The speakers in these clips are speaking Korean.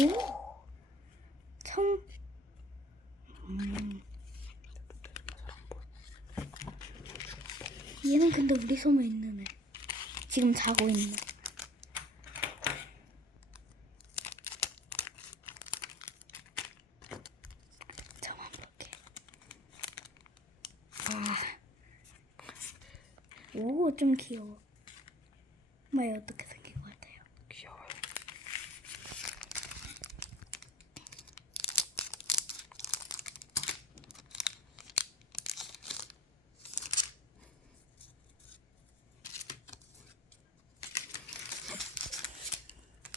오! 청. 음. 얘는 근데 우리 섬에 있는 애. 지금 자고 있는. 저만 볼게. 아. 오, 좀 귀여워. 얘 어떻게 것 같아요? 귀여워요.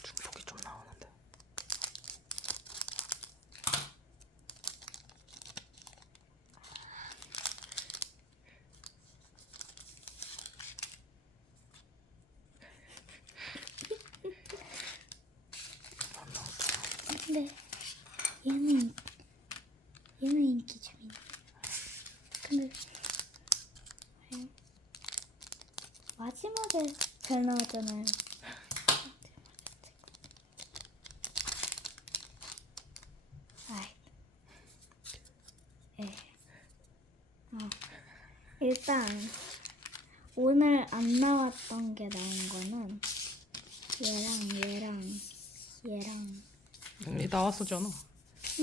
중폭이 좀 나오는데. 안 나오잖아. 근데 얘는 얘는 인기 주민. 근데 과연 마지막에 잘 나왔잖아요. 어. 일단 오늘 안 나왔던 게 나온 거는 얘랑 얘랑 얘랑 이 전화.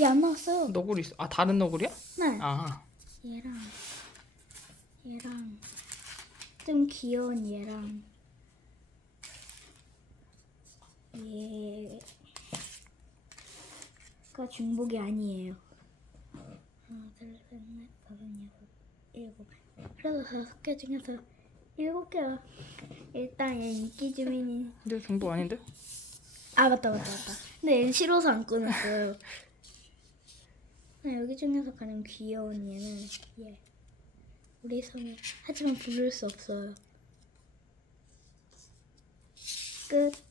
얘안 나왔어요. 너구리 있어. 아 다른 너구리야? 네. 아 얘랑 얘랑 좀 귀여운 얘랑 얘가 중복이 아니에요. 하나, 둘, 셋, 넷, 다섯, 여섯, 일곱. 그래도 다섯 개 중에서 일곱 개가 일단 얘 인기 주민이 근데 중복 아닌데? 아 맞다 맞다 맞다. 근데 얘는 싫어서 안 꺼냈어요. 네, 여기 중에서 가장 귀여운 얘는 얘. 우리 섬에 하지만 부를 수 없어요. 끝.